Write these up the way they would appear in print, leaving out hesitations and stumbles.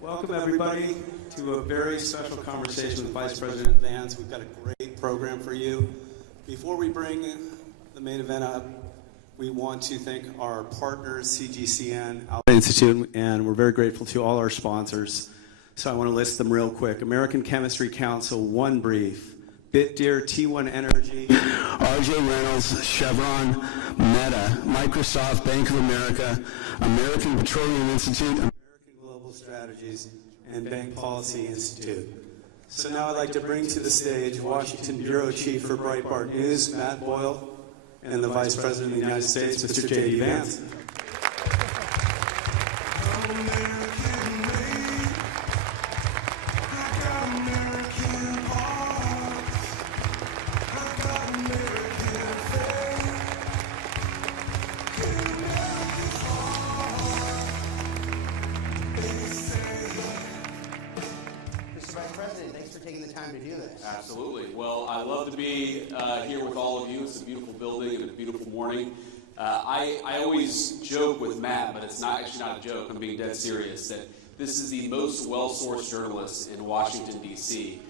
Welcome, everybody, to a very special conversation with Vice President Vance. We've got a great program for you. Before we bring the main event up, we want to thank our partners, CGCN, Alpha Institute, and we're very grateful to all our sponsors. So I want to list them real quick. American Chemistry Council, One Brief, BitDeer, T1 Energy, RJ Reynolds, Chevron, Meta, Microsoft, Bank of America, American Petroleum Institute, American Global Strategies, and Bank Policy Institute. So now I'd like to bring to the stage Washington Bureau Chief for Breitbart News, Matt Boyle, and the Vice President of the United States, Mr. JD Vance. Absolutely. Well, I love to be here with all of you. It's a beautiful building and a beautiful morning. I always joke with Matt, but it's actually not a joke. I'm being dead serious, that this is the most well-sourced journalist in Washington, D.C.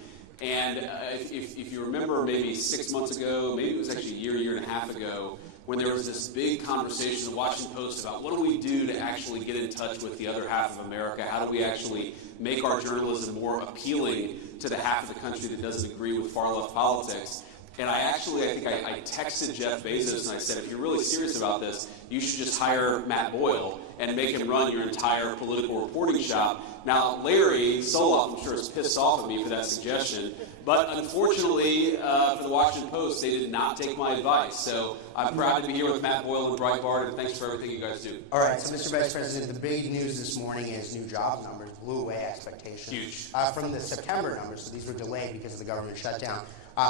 And if you remember maybe 6 months ago, maybe it was actually a year and a half ago, when there was this big conversation in the Washington Post about what do we do to actually get in touch with the other half of America? How do we actually make our journalism more appealing to the half of the country that doesn't agree with far-left politics? And I think I texted Jeff Bezos and I said, if you're really serious about this, you should just hire Matt Boyle and make him run your entire political reporting shop. Now, Larry Soloff, I'm sure, is pissed off at me for that suggestion, but unfortunately for the Washington Post, they did not take my advice. So I'm proud to be here with Matt Boyle and Breitbart, and thanks for everything you guys do. All right, so Mr. Vice President, the big news this morning is new jobs numbers blew away expectations. Huge. From the September numbers, so these were delayed because of the government shutdown.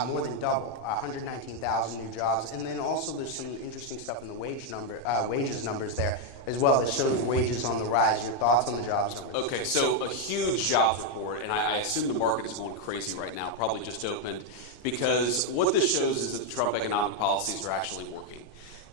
More than double, 119,000 new jobs, and then also there's some interesting stuff in the wages numbers there as well that shows wages on the rise. Your thoughts on the jobs numbers? Okay, so a huge jobs report, and I assume the market is going crazy right now, probably just opened, because what this shows is that the Trump economic policies are actually working.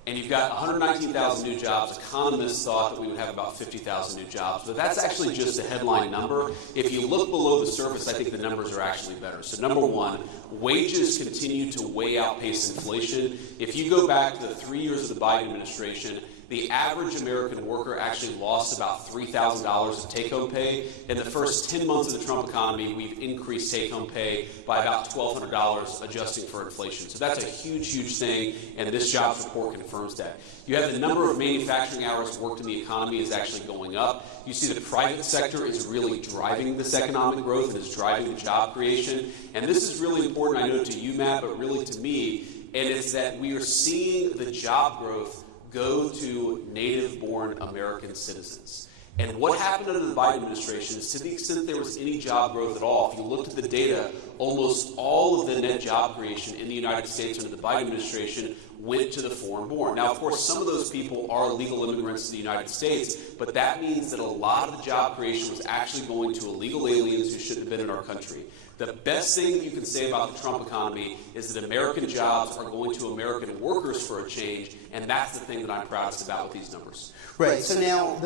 and you've got 119,000 new jobs. Economists thought that we would have about 50,000 new jobs, but that's actually just a headline number. If you look below the surface, I think the numbers are actually better. So number one, wages continue to way outpace inflation. If you go back to the 3 years of the Biden administration, the average American worker actually lost about $3,000 of take-home pay. In the first 10 months of the Trump economy, we've increased take-home pay by about $1,200, adjusting for inflation. So that's a huge, huge thing, and this jobs report confirms that. You have the number of manufacturing hours worked in the economy is actually going up. You see the private sector is really driving this economic growth and is driving the job creation. And this is really important, I know, to you, Matt, but really to me, and it's that we are seeing the job growth go to native-born American citizens. And what happened under the Biden administration is, to the extent there was any job growth at all, if you looked at the data, almost all of the net job creation in the United States under the Biden administration went to the foreign-born. Now, of course, some of those people are legal immigrants to the United States, but that means that a lot of the job creation was actually going to illegal aliens who shouldn't have been in our country. The best thing that you can say about the Trump economy is that American jobs are going to American workers for a change, and that's the thing that I'm proudest about with these numbers. Right. So now,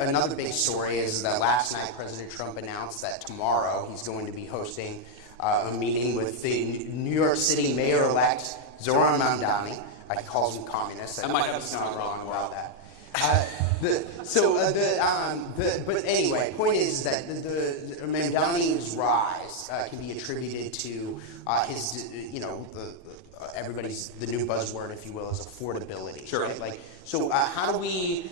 another big story is that last night President Trump announced that tomorrow he's going to be hosting a meeting with the New York City Mayor-elect Zoran Mamdani. He calls him communist. I might have not wrong about that. But anyway, point is that the Mamdani's rise can be attributed to his, everybody's, the new buzzword, if you will, is affordability. Sure. Right? So how do we,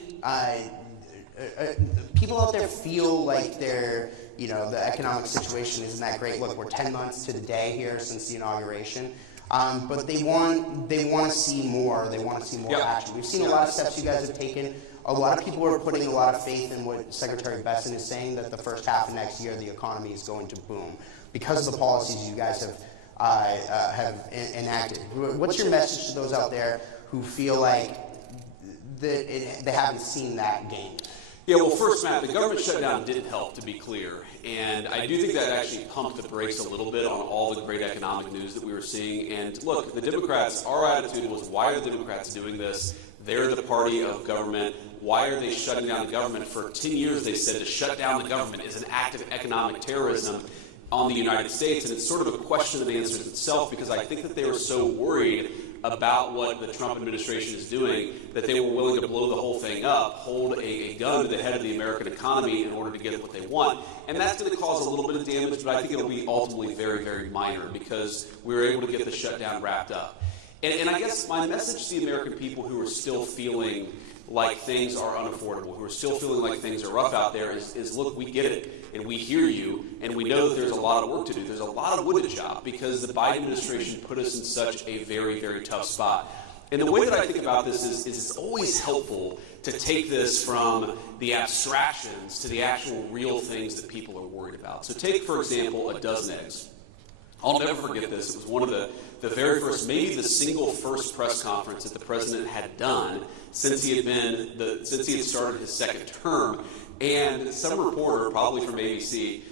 people out there feel like they're, the economic situation isn't that great. Look, we're 10 months to the day here since the inauguration. But they want to see more. They want to see more action. We've seen a lot of steps you guys have taken. A lot of people are putting a lot of faith in what Secretary Besson is saying, that the first half of next year the economy is going to boom because of the policies you guys have enacted. What's your message to those out there who feel like they haven't seen that gain? Yeah, well, first, Matt, the government shutdown didn't help, to be clear. And I do think that actually pumped the brakes a little bit on all the great economic news that we were seeing. And look, the Democrats, our attitude was, why are the Democrats doing this? They're the party of government. Why are they shutting down the government? For 10 years, they said to shut down the government is an act of economic terrorism on the United States. And it's sort of a question that answers itself, because I think that they were so worried about what the Trump administration is doing that they were willing to blow the whole thing up, hold a gun to the head of the American economy in order to get what they want. And that's going to cause a little bit of damage, but I think it'll be ultimately very, very minor, because we were able to get the shutdown wrapped up. And I guess my message to the American people who are still feeling like things are unaffordable, who are still feeling like things are rough out there is look, we get it, and we hear you, and we know that there's a lot of work to do. There's a lot of wood to chop, because the Biden administration put us in such a very, very tough spot. And the way that I think about this is it's always helpful to take this from the abstractions to the actual real things that people are worried about. So take, for example, a dozen eggs. I'll never forget this. It was one of the very first, maybe the single first press conference that the president had done since he had started his second term. And some reporter, probably from ABC,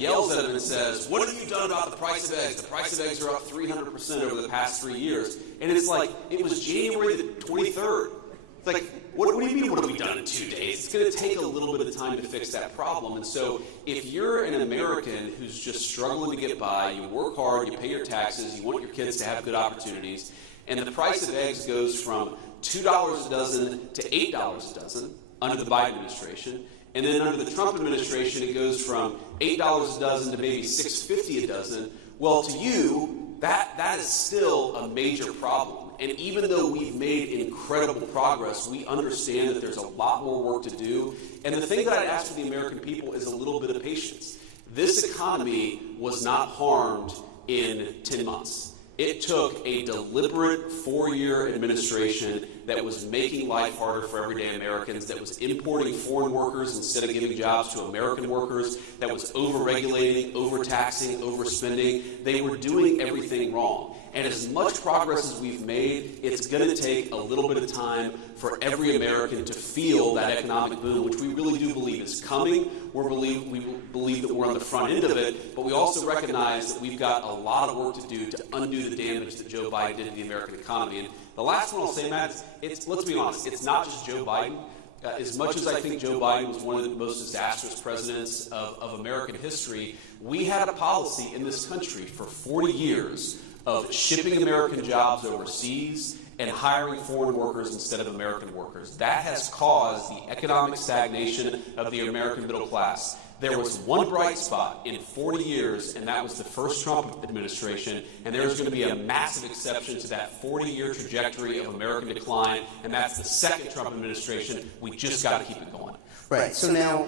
yells at him and says, "What have you done about the price of eggs? The price of eggs are up 300% over the past 3 years." And it's like, it was January the 23rd. It's like, what do you mean, what have we done in 2 days? It's going to take a little bit of time to fix that problem. And so if you're an American who's just struggling to get by, you work hard, you pay your taxes, you want your kids to have good opportunities, and the price of eggs goes from $2 a dozen to $8 a dozen under the Biden administration, and then under the Trump administration it goes from $8 a dozen to maybe $6.50 a dozen, well, to you, that is still a major problem. And even though we've made incredible progress, we understand that there's a lot more work to do. And the thing that I'd ask for the American people is a little bit of patience. This economy was not harmed in 10 months. It took a deliberate 4-year administration that was making life harder for everyday Americans, that was importing foreign workers instead of giving jobs to American workers, that was over-regulating, overtaxing, overspending. They were doing everything wrong. And as much progress as we've made, it's going to take a little bit of time for every American to feel that economic boom, which we really do believe is coming. We believe that we're on the front end of it, but we also recognize that we've got a lot of work to do to undo the damage that Joe Biden did to the American economy. And the last one I'll say, Matt, let's be honest, it's not just Joe Biden. As much as I think Joe Biden was one of the most disastrous presidents of American history, we had a policy in this country for 40 years of shipping American jobs overseas and hiring foreign workers instead of American workers. That has caused the economic stagnation of the American middle class. There was one bright spot in 40 years, and that was the first Trump administration, and there's going to be a massive exception to that 40-year trajectory of American decline, and that's the second Trump administration. We just got to keep it going. Right. So now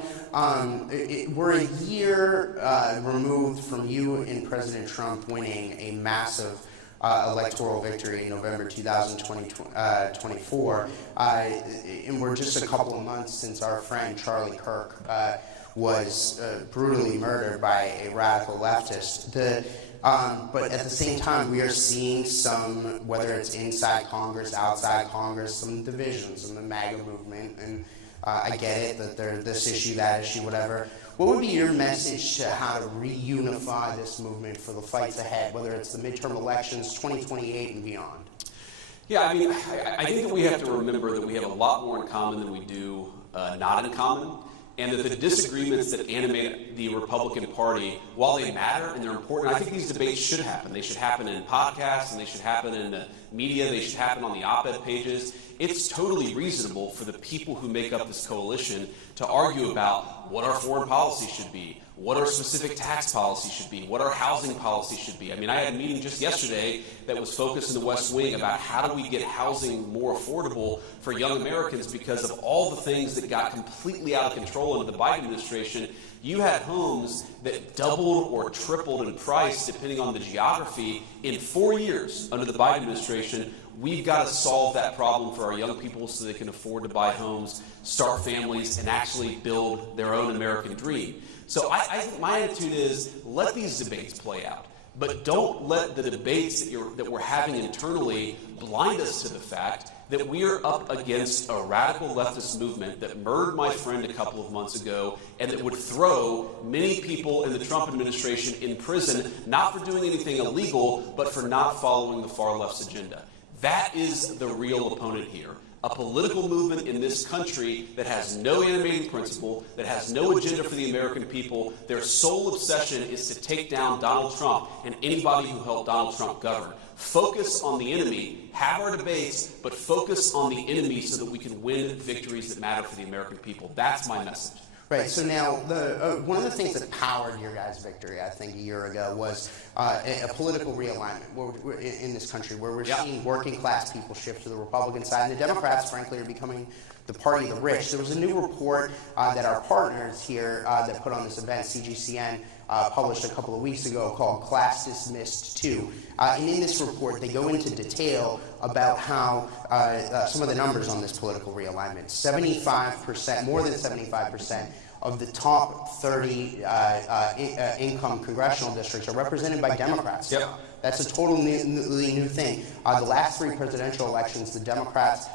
we're a year removed from you and President Trump winning a massive electoral victory in November 2024. And we're just a couple of months since our friend Charlie Kirk was brutally murdered by a radical leftist. But at the same time, we are seeing some, whether it's inside Congress, outside Congress, some divisions in the MAGA movement. And I get it that there's this issue, that issue, whatever. What would be your message to how to reunify this movement for the fights ahead, whether it's the midterm elections, 2028 and beyond? Yeah, I mean, I think that we have to remember that we have a lot more in common than we do not in common, and that the disagreements that animate the Republican Party, while they matter and they're important, I think these debates should happen. They should happen in podcasts, and they should happen in the media, they should happen on the op-ed pages. It's totally reasonable for the people who make up this coalition to argue about what our foreign policy should be, what our specific tax policy should be, what our housing policy should be. I mean, I had a meeting just yesterday that was focused in the West Wing about how do we get housing more affordable for young Americans, because of all the things that got completely out of control under the Biden administration. You had homes that doubled or tripled in price depending on the geography in 4 years under the Biden administration. We've got to solve that problem for our young people so they can afford to buy homes, start families, and actually build their own American dream. So I think my attitude is, let these debates play out. But don't let the debates that we're having internally blind us to the fact that we are up against a radical leftist movement that murdered my friend a couple of months ago, and that would throw many people in the Trump administration in prison, not for doing anything illegal, but for not following the far left's agenda. That is the real opponent here. A political movement in this country that has no animating principle, that has no agenda for the American people. Their sole obsession is to take down Donald Trump and anybody who helped Donald Trump govern. Focus on the enemy, have our debates, but focus on the enemy so that we can win victories that matter for the American people. That's my message. Right. So now, one of the things that powered your guys' victory, I think, a year ago was a political realignment in this country, where we're seeing working class people shift to the Republican side, and the Democrats, frankly, are becoming the party of the rich. There was a new report that our partners here that put on this event, CGCN, published a couple of weeks ago, called Class Dismissed 2. And in this report, they go into detail about how some of the numbers on this political realignment. 75%, more than 75% of the top 30 income congressional districts are represented by Democrats. Yep. That's a totally new thing. The last three presidential elections, the Democrats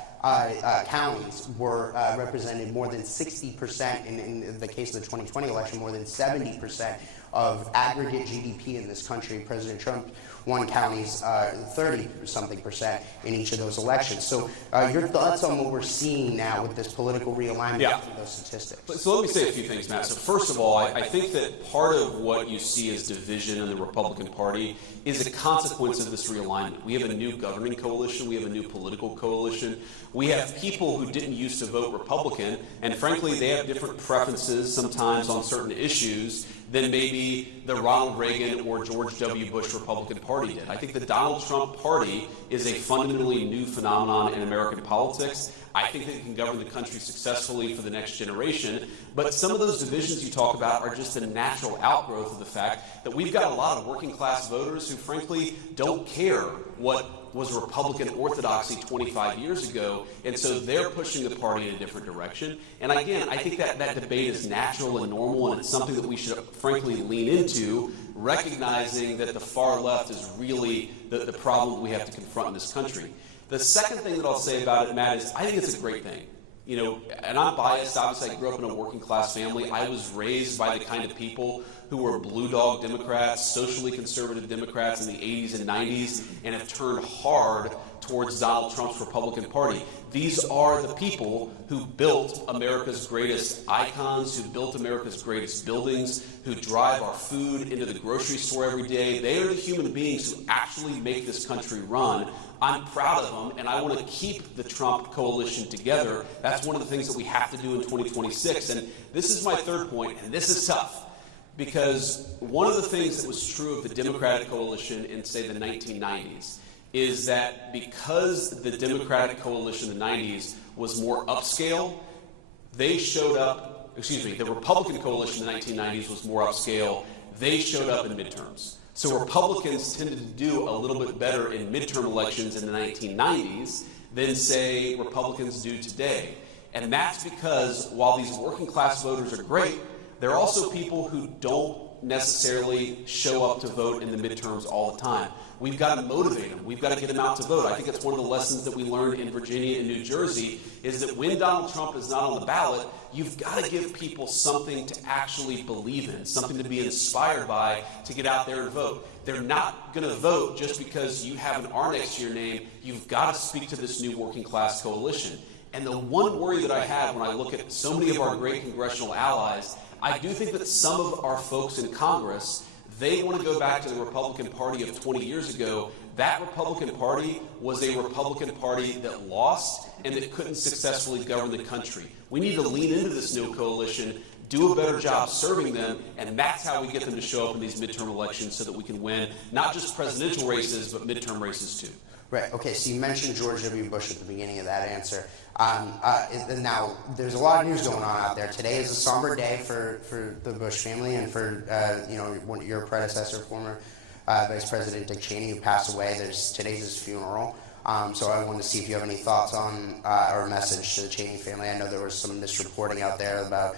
counties were represented more than 60%, in the case of the 2020 election, more than 70% of aggregate GDP in this country. President Trump won counties 30-something% in each of those elections. So your thoughts on what we're seeing now with this political realignment of those statistics? So let me say a few things, Matt. So first of all, I think that part of what you see as division in the Republican Party is a consequence of this realignment. We have a new governing coalition. We have a new political coalition. We have people who didn't used to vote Republican, and frankly, they have different preferences sometimes on certain issues than maybe the Ronald Reagan or George W. Bush Republican Party did. I think the Donald Trump Party is a fundamentally new phenomenon in American politics. I think that it can govern the country successfully for the next generation. But some of those divisions you talk about are just a natural outgrowth of the fact that we've got a lot of working class voters who frankly don't care what was Republican orthodoxy 25 years ago, and so they're pushing the party in a different direction. And again, I think that debate is natural and normal, and it's something that we should frankly lean into, recognizing that the far left is really the problem we have to confront in this country. The second thing that I'll say about it, Matt, is I think it's a great thing. You know, and I'm biased. Obviously, I grew up in a working class family. I was raised by the kind of people who were blue dog Democrats, socially conservative Democrats in the 80s and 90s, and have turned hard towards Donald Trump's Republican Party. These are the people who built America's greatest icons, who built America's greatest buildings, who drive our food into the grocery store every day. They are the human beings who actually make this country run. I'm proud of them, and I want to keep the Trump coalition together. That's one of the things that we have to do in 2026. And this is my third point, and this is tough, because one of the things that was true of the Democratic coalition in, say, the 1990s is that because the Democratic coalition in the 90s was more upscale, they showed up, the Republican coalition in the 1990s was more upscale, they showed up in midterms. So Republicans tended to do a little bit better in midterm elections in the 1990s than, say, Republicans do today. And that's because while these working class voters are great, there are also people who don't necessarily show up to vote in the midterms all the time. We've got to motivate them. We've got to get them out to vote. I think that's one of the lessons that we learned in Virginia and New Jersey is that when Donald Trump is not on the ballot, you've got to give people something to actually believe in, something to be inspired by to get out there and vote. They're not going to vote just because you have an R next to your name. You've got to speak to this new working class coalition. And the one worry that I have when I look at so many of our great congressional allies, I do think that some of our folks in Congress, they want to go back to the Republican Party of 20 years ago. That Republican Party was a Republican Party that lost and that couldn't successfully govern the country. We need to lean into this new coalition, do a better job serving them, and that's how we get them to show up in these midterm elections so that we can win not just presidential races, but midterm races too. Right. Okay. So you mentioned George W. Bush at the beginning of that answer. Now, there's a lot of news going on out there. Today is a somber day for the Bush family and for your predecessor, former Vice President Dick Cheney, who passed away. Today's his funeral. So I wanted to see if you have any thoughts on or a message to the Cheney family. I know there was some misreporting out there about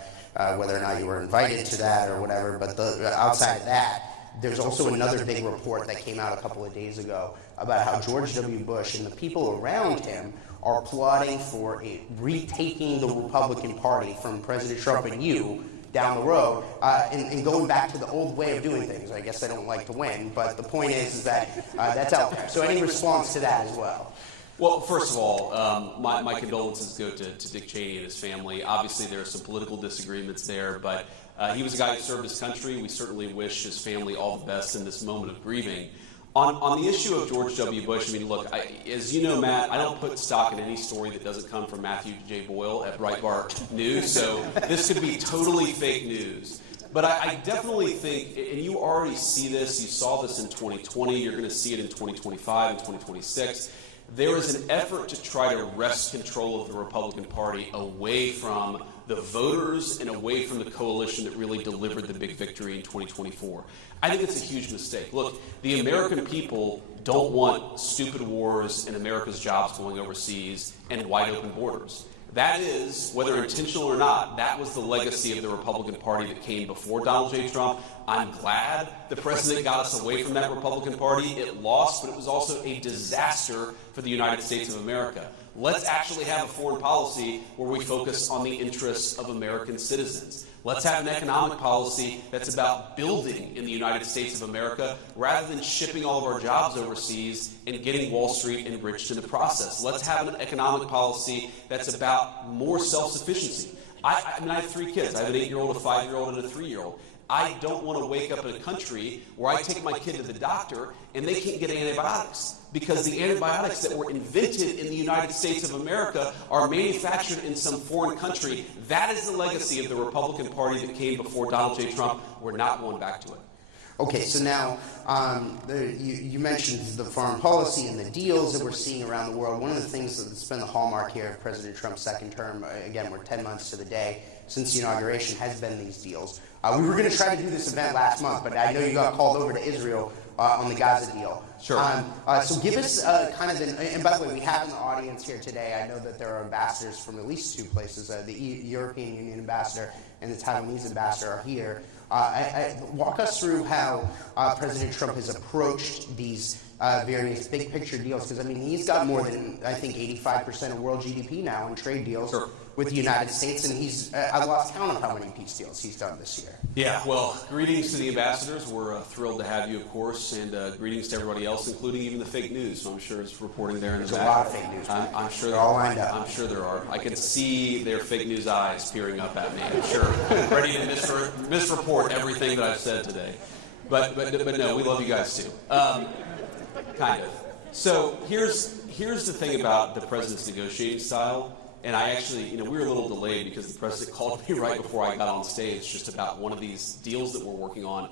whether or not you were invited to that or whatever. But outside of that, there's also another big report that came out a couple of days ago about how George W. Bush and the people around him are plotting for retaking the Republican Party from President Trump and you down the road and going back to the old way of doing things. I guess they don't like to win, but the point is that that's out there. So any response to that as well? Well, first of all, my condolences go to Dick Cheney and his family. Obviously, there are some political disagreements there, but he was a guy who served his country. We certainly wish his family all the best in this moment of grieving. On the issue of George W. Bush, I mean, look, as you know, Matt, I don't put stock in any story that doesn't come from Matthew J. Boyle at Breitbart News, so this could be totally fake news. But I definitely think, and you already see this, you saw this in 2020, you're going to see it in 2025 and 2026, there is an effort to try to wrest control of the Republican Party away from the voters and away from the coalition that really delivered the big victory in 2024. I think it's a huge mistake. Look, the American people don't want stupid wars and America's jobs going overseas and wide open borders. That is, whether intentional or not, that was the legacy of the Republican Party that came before Donald J. Trump. I'm glad the president got us away from that Republican Party. It lost, but it was also a disaster for the United States of America. Let's actually have a foreign policy where we focus on the interests of American citizens. Let's have an economic policy that's about building in the United States of America rather than shipping all of our jobs overseas and getting Wall Street enriched in the process. Let's have an economic policy that's about more self-sufficiency. I mean, I have 3 kids. I have an 8-year-old, a 5-year-old, and a 3-year-old. I don't want to wake up in a country where I take my kid to the doctor and they can't get antibiotics because the antibiotics that were invented in the United States of America are manufactured in some foreign country. That is the legacy of the Republican Party that came before Donald J. Trump. We're not going back to it. Okay, so now you mentioned the foreign policy and the deals that we're seeing around the world. One of the things that's been the hallmark here of President Trump's second term, again, we're 10 months to the day since the inauguration, has been these deals. We were going to try to do this event last month, but I know you got called over to Israel on the Gaza deal. Sure. So give us kind of and by the way, we have in the audience here today, I know that there are ambassadors from at least two places. The European Union ambassador and the Taiwanese ambassador are here. Walk us through how President Trump has approached these various big picture deals, because I mean he's got more than I think 85% of world GDP now in trade deals with the United States, and he's I lost count of how many peace deals he's done this year. Yeah, well, greetings to the ambassadors. We're thrilled to have you, of course, and greetings to everybody else, including even the fake news. So I'm sure it's reporting there in the back. There's a lot of fake news. I'm sure they're all lined up. I'm sure there are. I can see their fake news eyes peering up at me. I'm sure, ready to misreport everything that I've said today. But no, we love you guys too. Kind of. So here's the thing about the president's negotiating style. And I actually, we were a little delayed because the president called me right before I got on stage just about one of these deals that we're working on.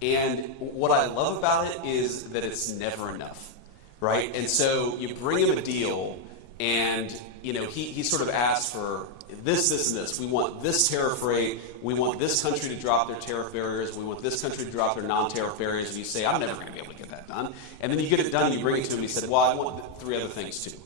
And what I love about it is that it's never enough, right? And so you bring him a deal and, he sort of asks for this, and this. We want this tariff rate. We want this country to drop their tariff barriers. We want this country to drop their non-tariff barriers. And you say, I'm never going to be able to get that done. And then you get it done and you bring it to him and he said, well, I want 3 other things too.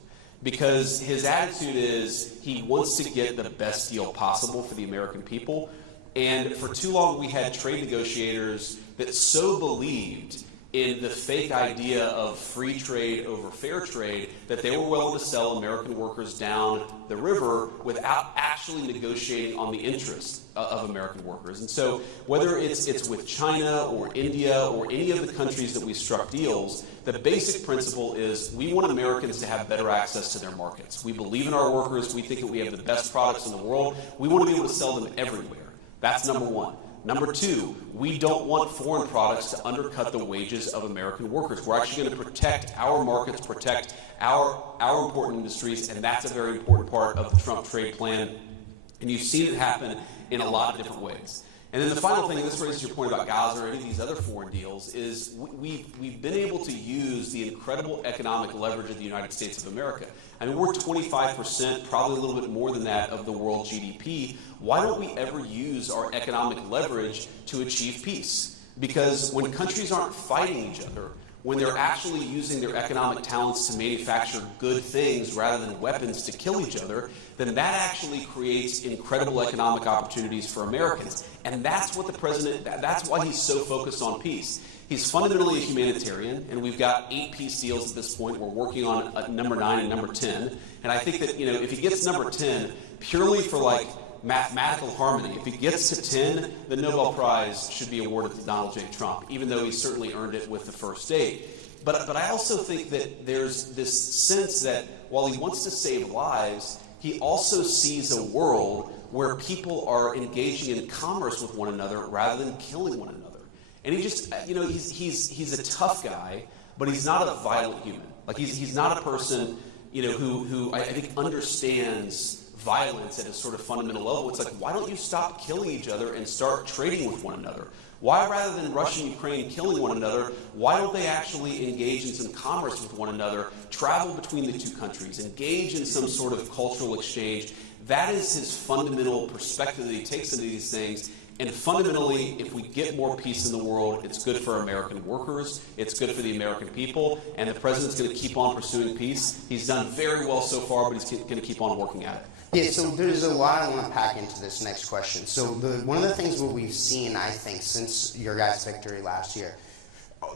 Because his attitude is he wants to get the best deal possible for the American people. And for too long we had trade negotiators that so believed in the fake idea of free trade over fair trade that they were willing to sell American workers down the river without actually negotiating on the interests of American workers. And so whether it's with China or India or any of the countries that we struck deals, the basic principle is we want Americans to have better access to their markets. We believe in our workers. We think that we have the best products in the world. We want to be able to sell them everywhere. That's number one. Number two, we don't want foreign products to undercut the wages of American workers. We're actually going to protect our markets, protect our important industries, and that's a very important part of the Trump trade plan. And you've seen it happen in a lot of different ways. And then the final thing, and this raises your point about Gaza or any of these other foreign deals, is we've been able to use the incredible economic leverage of the United States of America. I mean, we're 25%, probably a little bit more than that, of the world GDP. Why don't we ever use our economic leverage to achieve peace? Because when countries aren't fighting each other, when they're actually using their economic talents to manufacture good things rather than weapons to kill each other, then that actually creates incredible economic opportunities for Americans. And that's what the president, that's why he's so focused on peace. He's fundamentally a humanitarian, and we've got 8 peace deals at this point. We're working on number 9 and number 10. And I think that, if he gets number 10, purely for mathematical harmony, if he gets to 10, the Nobel Prize should be awarded to Donald J. Trump, even though he certainly earned it with the first 8. But I also think that there's this sense that while he wants to save lives, he also sees a world where people are engaging in commerce with one another rather than killing one another. And he just, he's a tough guy, but he's not a violent human. Like he's not a person, who I think understands violence at a sort of fundamental level. It's like, why don't you stop killing each other and start trading with one another? Why, rather than Russia and Ukraine killing one another, why don't they actually engage in some commerce with one another, travel between the two countries, engage in some sort of cultural exchange? That is his fundamental perspective that he takes into these things. And fundamentally, if we get more peace in the world, it's good for American workers, it's good for the American people, and the president's going to keep on pursuing peace. He's done very well so far, but he's going to keep on working at it. Yeah, so there's a lot I want to pack into this next question. So one of the things what we've seen, I think, since your guys' victory last year,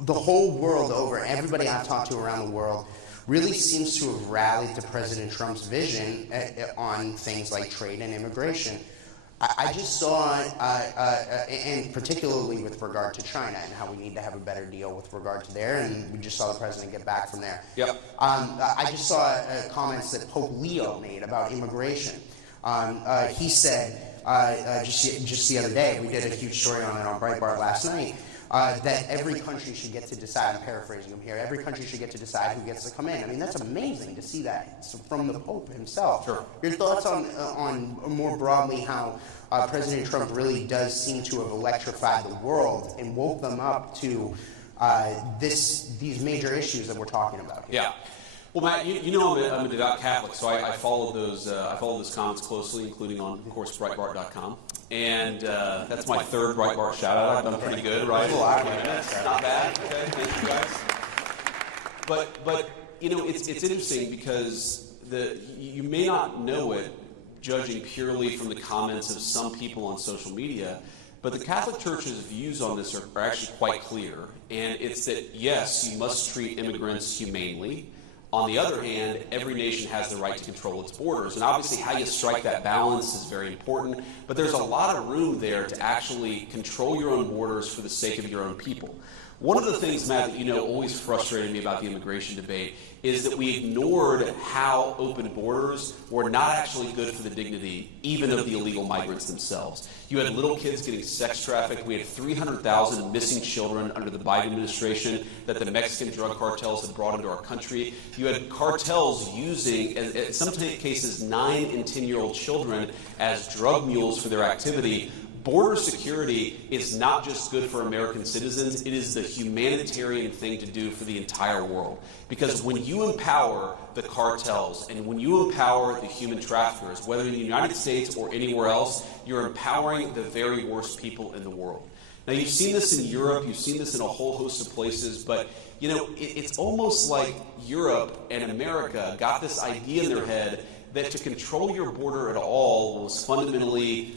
the whole world over, everybody I've talked to around the world, really seems to have rallied to President Trump's vision on things like trade and immigration. I just saw, and particularly with regard to China and how we need to have a better deal with regard to there, and we just saw the president get back from there. Yep. I just saw comments that Pope Leo made about immigration. He said, just the other day, we did a huge story on it on Breitbart last night, that every country should get to decide, I'm paraphrasing him here, every country should get to decide who gets to come in. I mean, that's amazing to see that from the Pope himself. Sure. Your thoughts on more broadly how President Trump really does seem to have electrified the world and woke them up to these major issues that we're talking about here. Yeah. Well, Matt, you know I'm a devout Catholic, so I follow those comments closely, including on, of course, Breitbart.com. And that's my third Breitbart shout-out. I've done pretty good, right? That's not bad. Okay, thank you guys. But you know, it's interesting because you may not know it, judging purely from the comments of some people on social media, but the Catholic Church's views on this are actually quite clear. And it's that, yes, you must treat immigrants humanely. On the other hand, every nation has the right to control its borders. And obviously how you strike that balance is very important. But there's a lot of room there to actually control your own borders for the sake of your own people. One of the things, Matt, that you know always frustrated me about the immigration debate is that we ignored how open borders were not actually good for the dignity even of the illegal migrants themselves. You had little kids getting sex trafficked. We had 300,000 missing children under the Biden administration that the Mexican drug cartels had brought into our country. You had cartels using, in some cases, 9 and 10-year-old children as drug mules for their activity. Border security is not just good for American citizens, it is the humanitarian thing to do for the entire world. Because when you empower the cartels and when you empower the human traffickers, whether in the United States or anywhere else, you're empowering the very worst people in the world. Now, you've seen this in Europe, you've seen this in a whole host of places, but you know, it's almost like Europe and America got this idea in their head that to control your border at all was fundamentally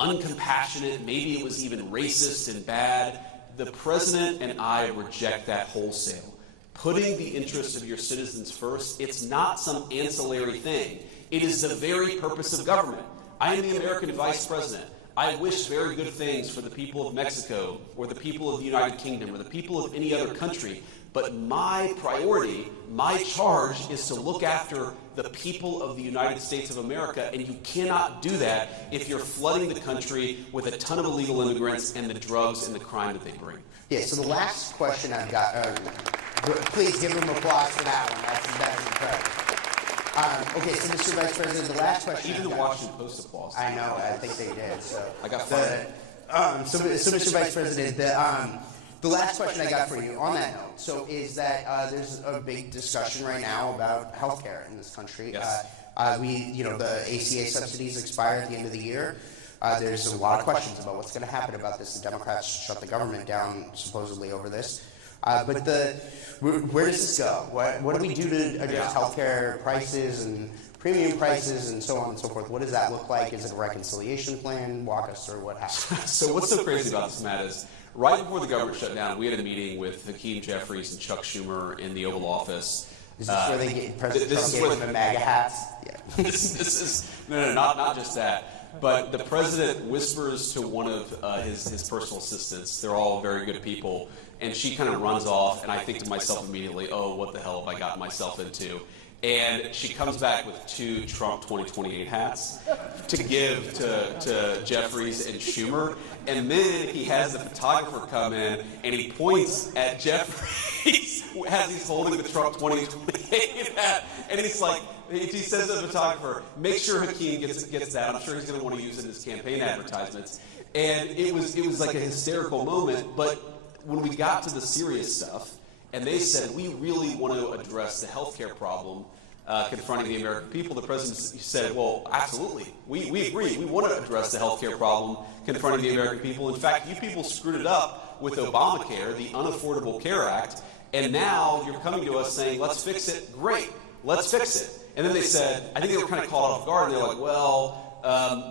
uncompassionate, maybe it was even racist and bad. The president and I reject that wholesale. Putting the interests of your citizens first, it's not some ancillary thing. It is the very purpose of government. I am the American vice president. I wish very good things for the people of Mexico or the people of the United Kingdom or the people of any other country. But my priority, my charge is to look after the people of the United States of America, and you cannot do that if you're flooding the country with a ton of illegal immigrants and the drugs and the crime that they bring. Yeah, so the last question I've got, please give them applause for that one. That's incredible. Okay, so Mr. Vice President, the last question. Even the Washington Post applause. I know, I think they did. So I got fired. So Mr. Vice President, the last question I got for you on that note, so is that there's a big discussion right now about healthcare in this country. Yes. The ACA subsidies expire at the end of the year. There's a lot of questions about what's going to happen about this. The Democrats shut the government down supposedly over this. But where does this go? What do we do to address healthcare prices and premium prices and so on and so forth? What does that look like? Is it a reconciliation plan? Walk us through what happened. So what's so crazy about this, Matt, is right before the government shut down, we had a meeting with Hakeem Jeffries and Chuck Schumer in the Oval Office. Is this where they get President Trump gave them the MAGA hats? Yeah. This is not just that. But the president whispers to one of his personal assistants. They're all very good people. And she kind of runs off, and I think to myself immediately, oh, what the hell have I gotten myself into? And she comes back with 2 Trump 2028 hats to give to Jeffries and Schumer. And then he has the photographer come in, and he points at Jeffries as he's holding the Trump 2028 hat. And he's like, he says to the photographer, make sure Hakeem gets that. I'm sure he's going to want to use it in his campaign advertisements. And it was like a hysterical moment. But when we got to the serious stuff, and they said, we really want to address the healthcare problem confronting the American people, the president said, well, absolutely. We agree. We want to address the healthcare problem confronting the American people. In fact, you people screwed it up with Obamacare, the Unaffordable Care Act, and now you're coming to us saying, let's fix it. Great. Let's fix it. And then they said, I think they were kind of caught off guard, and they're like, well,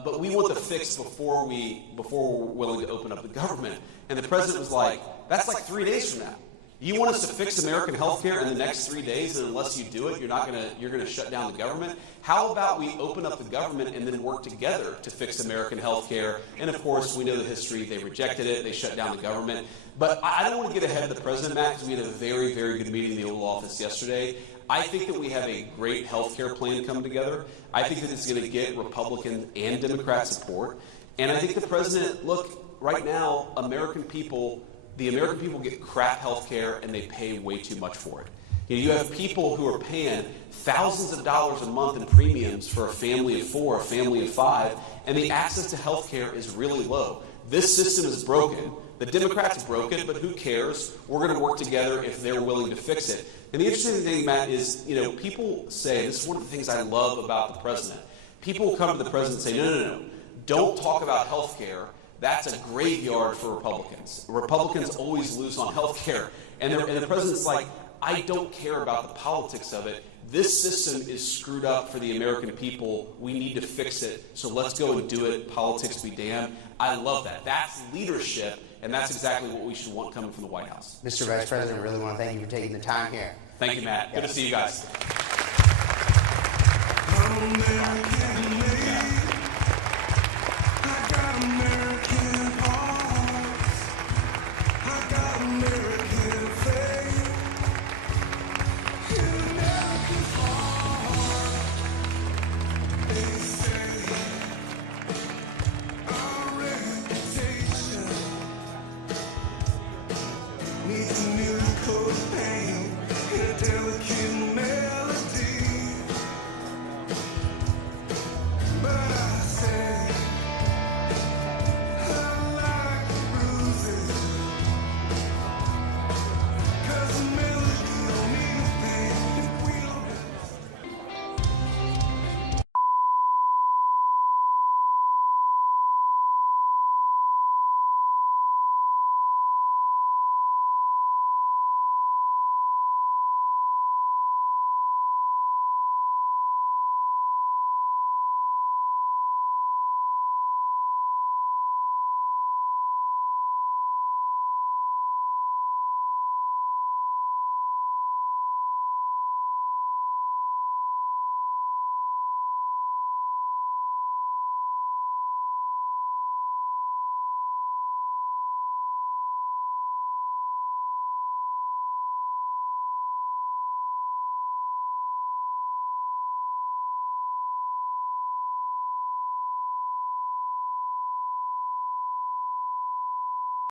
but we want the fix before we're willing to open up the government. And the president was like, that's like 3 days from now. You want us to fix American health care in the next 3 days, and unless you do it, you're going to shut down the government? How about we open up the government and then work together to fix American health care? And of course, we know the history. They rejected it. They shut down the government. But I don't want to get ahead of the president, Matt, because we had a very, very good meeting in the Oval Office yesterday. I think that we have a great health care plan coming together. I think that it's going to get Republican and Democrat support. And I think the president, look, right now, American people the American people get crap health care and they pay way too much for it. You have people who are paying thousands of dollars a month in premiums for a family of 4, a family of 5, and the access to health care is really low. This system is broken. The Democrats broke it, but who cares? We're going to work together if they're willing to fix it. And the interesting thing, Matt, is people say, this is one of the things I love about the president. People will come to the president and say, no, don't talk about health care. That's a graveyard for Republicans. Republicans always lose on health care. And the president's like, I don't care about the politics of it. This system is screwed up for the American people. We need to fix it. So let's go and do it. Politics be damned. I love that. That's leadership, and that's exactly what we should want coming from the White House. Mr. Vice President, I really want to thank you for taking the time here. Thank you, Matt. Good to see you guys. American